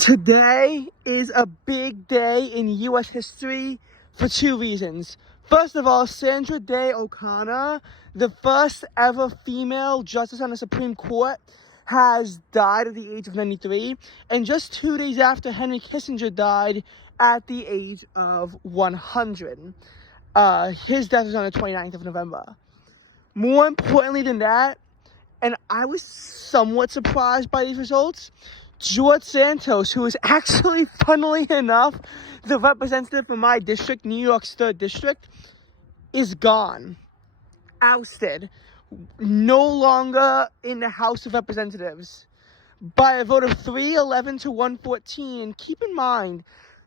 Today is a big day in U.S. history for two reasons. First of all, Sandra Day O'Connor, the first ever female justice on the Supreme Court, has died at the age of 93, and just 2 days after Henry Kissinger died at the age of 100. His death was on the 29th of November. More importantly than that, and I was somewhat surprised by these results, George Santos, who is actually, funnily enough, the representative from my district, New York's 3rd District, is gone. Ousted. No longer in the House of Representatives. By a vote of 311 to 114. And keep in mind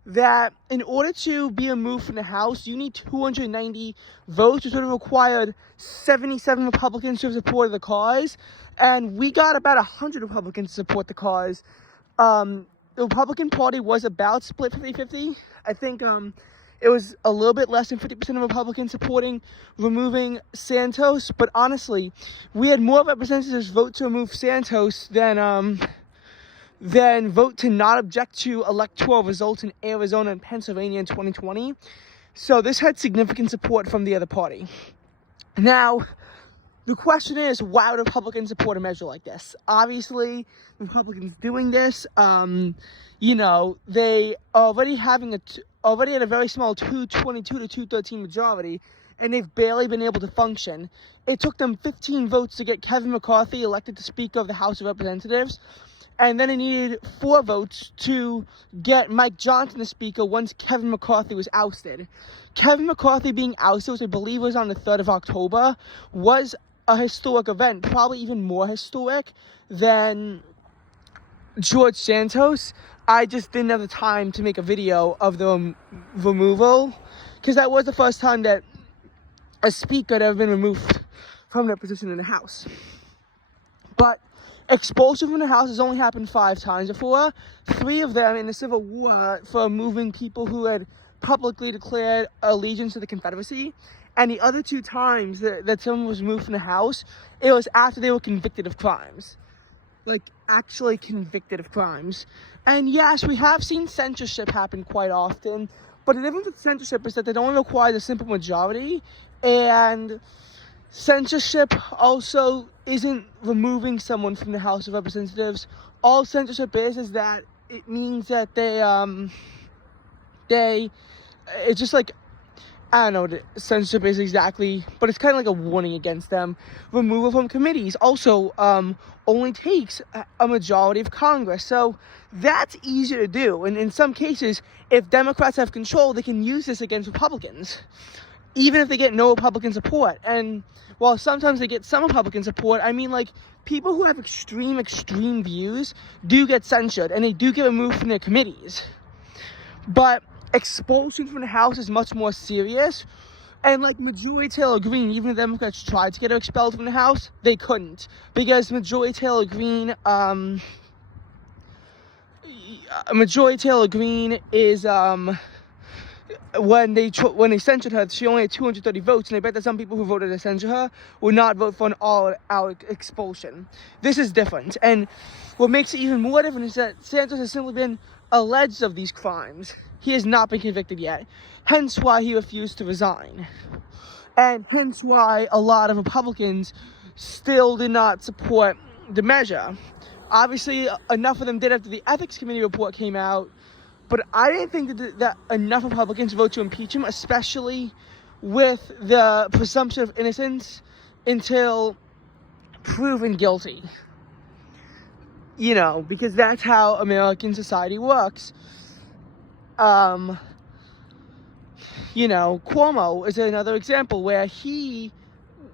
that in order to be removed from the House, you need 290 votes, which would have required 77 Republicans to have supported the cause. And we got about 100 Republicans to support the cause. The Republican Party was about split 50-50. I think it was a little bit less than 50% of Republicans supporting removing Santos. But honestly, we had more representatives vote to remove Santos than vote to not object to electoral results in Arizona and Pennsylvania in 2020. So this had significant support from the other party. Now, the question is, why would Republicans support a measure like this? Obviously, Republicans doing this, they already had a very small 222 to 213 majority, and they've barely been able to function. It took them 15 votes to get Kevin McCarthy elected to Speaker of the House of Representatives, and then it needed 4 votes to get Mike Johnson the Speaker once Kevin McCarthy was ousted. Kevin McCarthy being ousted, which I believe was on the 3rd of October, was a historic event, probably even more historic than George Santos. I just didn't have the time to make a video of the removal, because that was the first time that a speaker had ever been removed from their position in the House. But expulsion from the House has only happened 5 times before, 3 of them in the Civil War for removing people who had publicly declared allegiance to the Confederacy. And the other 2 times that someone was removed from the House, it was after they were convicted of crimes. Like, actually convicted of crimes. And yes, we have seen censorship happen quite often, but the difference with censorship is that it only requires a simple majority, and censorship also isn't removing someone from the House of Representatives. All censorship is that it means that it's just like, I don't know what censorship is exactly, but it's kind of like a warning against them. Removal from committees also only takes a majority of Congress, so that's easier to do. And in some cases, if Democrats have control, they can use this against Republicans, even if they get no Republican support. And while sometimes they get some Republican support, I mean, like, people who have extreme views do get censured, and they do get removed from their committees. But expulsion from the House is much more serious, and like Majority Taylor Greene, even the Democrats tried to get her expelled from the House, they couldn't, because Majority Taylor Greene is when they censured her, she only had 230 votes, and I bet that some people who voted to censure her would not vote for an all-out expulsion. This is different, and what makes it even more different is that Santos has simply been alleged of these crimes. He has not been convicted yet, hence why he refused to resign, and hence why a lot of Republicans still did not support the measure. Obviously, enough of them did after the Ethics Committee report came out, but I didn't think that enough Republicans vote to impeach him, especially with the presumption of innocence until proven guilty. Because that's how American society works. Cuomo is another example where he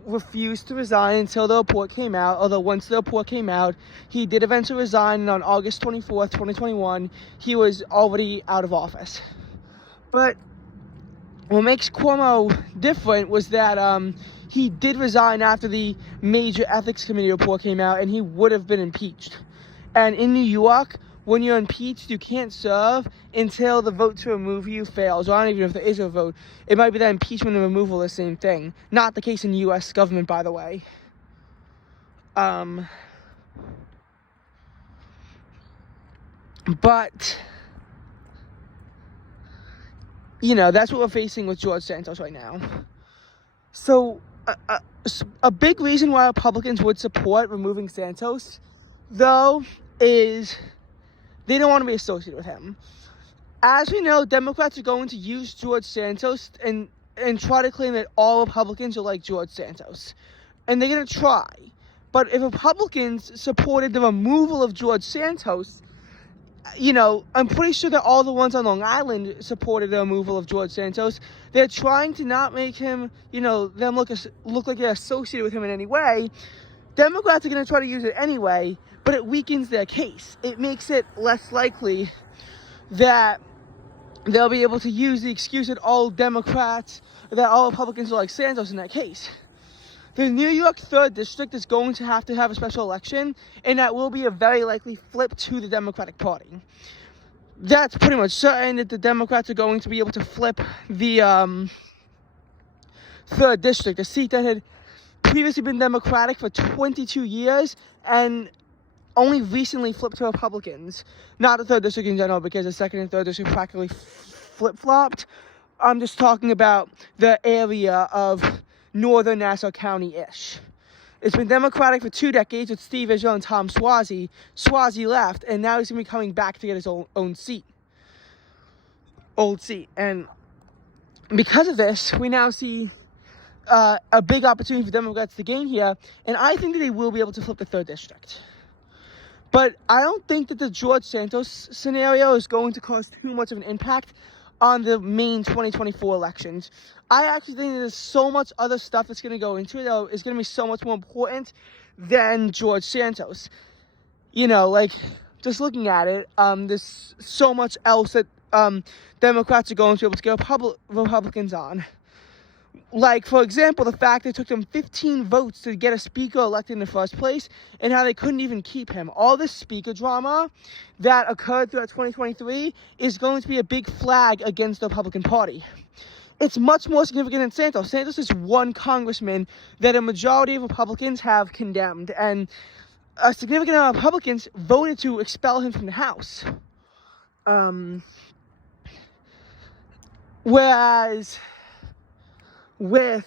refused to resign until the report came out, although once the report came out, he did eventually resign, and on August 24th, 2021, he was already out of office. But what makes Cuomo different was that he did resign after the major Ethics Committee report came out, and he would have been impeached. And in New York, when you're impeached, you can't serve until the vote to remove you fails. Or I don't even know if there is a vote. It might be that impeachment and removal are the same thing. Not the case in the U.S. government, by the way. But, you know, that's what we're facing with George Santos right now. So, a big reason why Republicans would support removing Santos, though, is they don't want to be associated with him. As we know, Democrats are going to use George Santos and try to claim that all Republicans are like George Santos. And they're going to try. But if Republicans supported the removal of George Santos, you know, I'm pretty sure that all the ones on Long Island supported the removal of George Santos. They're trying to not make him, you know, them look like they're associated with him in any way. Democrats are going to try to use it anyway, but it weakens their case. It makes it less likely that they'll be able to use the excuse that all Democrats, that all Republicans are like Santos in that case. The New York 3rd District is going to have a special election, and that will be a very likely flip to the Democratic Party. That's pretty much certain that the Democrats are going to be able to flip the 3rd District, a seat that had previously been Democratic for 22 years and only recently flipped to Republicans. Not the 3rd District in general, because the 2nd and 3rd District practically flip-flopped. I'm just talking about the area of northern Nassau County-ish. It's been Democratic for 2 decades with Steve Israel and Tom Suozzi. Suozzi left, and now he's going to be coming back to get his own seat. Old seat. And because of this, we now see a big opportunity for Democrats to gain here, and I think that they will be able to flip the 3rd District. But I don't think that the George Santos scenario is going to cause too much of an impact on the main 2024 elections. I actually think that there's so much other stuff that's going to go into it, though, is going to be so much more important than George Santos. You know, like, just looking at it, there's so much else that Democrats are going to be able to get Republicans on. Like, for example, the fact it took them 15 votes to get a speaker elected in the first place, and how they couldn't even keep him. All this speaker drama that occurred throughout 2023 is going to be a big flag against the Republican Party. It's much more significant than Santos. Santos is one congressman that a majority of Republicans have condemned, and a significant amount of Republicans voted to expel him from the House. Whereas with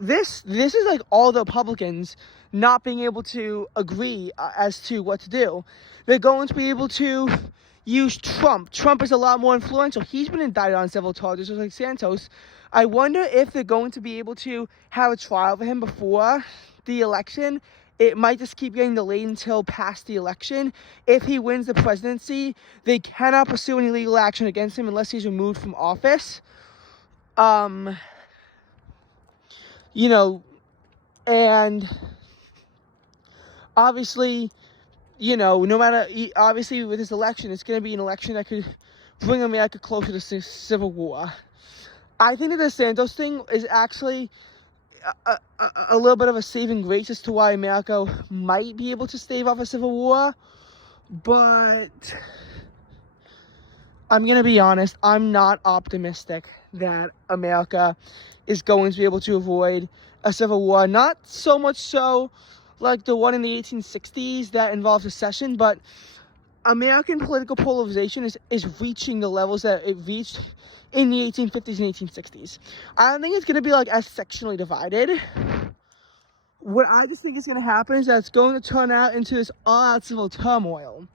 this is like all the Republicans not being able to agree as to what to do. They're going to be able to use Trump. Trump is a lot more influential. He's been indicted on several charges, just like Santos. I wonder if they're going to be able to have a trial for him before the election. It might just keep getting delayed until past the election. If he wins the presidency, they cannot pursue any legal action against him unless he's removed from office. You know, and obviously, you know, obviously with this election, it's going to be an election that could bring America closer to civil war. I think that the Santos thing is actually a little bit of a saving grace as to why America might be able to stave off a civil war. But I'm going to be honest, I'm not optimistic that America is going to be able to avoid a civil war. Not so much so like the one in the 1860s that involved secession, but American political polarization is reaching the levels that it reached in the 1850s and 1860s. I don't think it's going to be like as sectionally divided. What I just think is going to happen is that it's going to turn out into this all-out civil turmoil.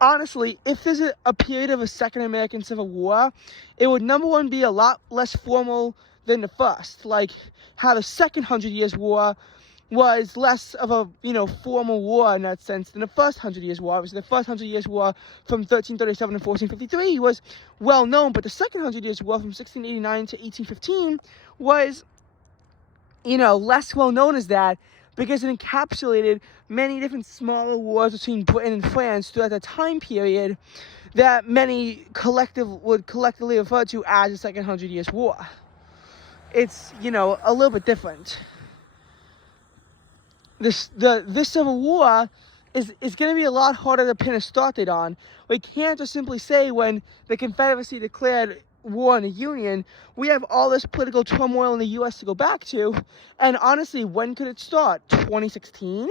Honestly, if there's a period of a second American Civil War, it would, number one, be a lot less formal than the first. Like how the Second 100 Years' War was less of a, formal war in that sense than the first 100 Years' War. The first 100 Years' War from 1337 to 1453 was well known, but the second 100 Years' War from 1689 to 1815 was, less well known as that, because it encapsulated many different smaller wars between Britain and France throughout the time period that many would collectively refer to as the Second 100 Years' War. It's, a little bit different. This Civil War is going to be a lot harder to pin a start date on. We can't just simply say when the Confederacy declared war in the Union, we have all this political turmoil in the U.S. to go back to. And honestly, when could it start? 2016?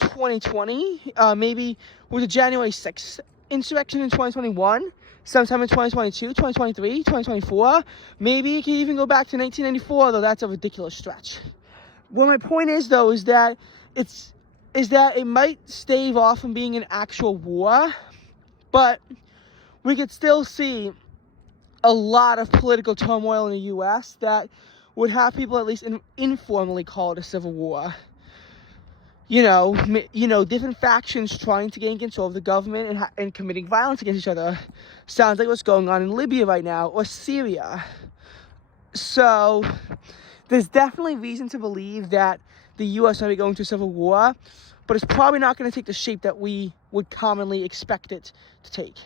2020? Maybe with the January 6th insurrection in 2021? Sometime in 2022, 2023, 2024? Maybe it could even go back to 1994, though that's a ridiculous stretch. Well, my point is, though, is that it might stave off from being an actual war, but we could still see a lot of political turmoil in the U.S. that would have people at least informally call it a civil war. You know, different factions trying to gain control of the government and committing violence against each other. Sounds like what's going on in Libya right now, or Syria. So there's definitely reason to believe that the U.S. might be going to a civil war, but it's probably not going to take the shape that we would commonly expect it to take.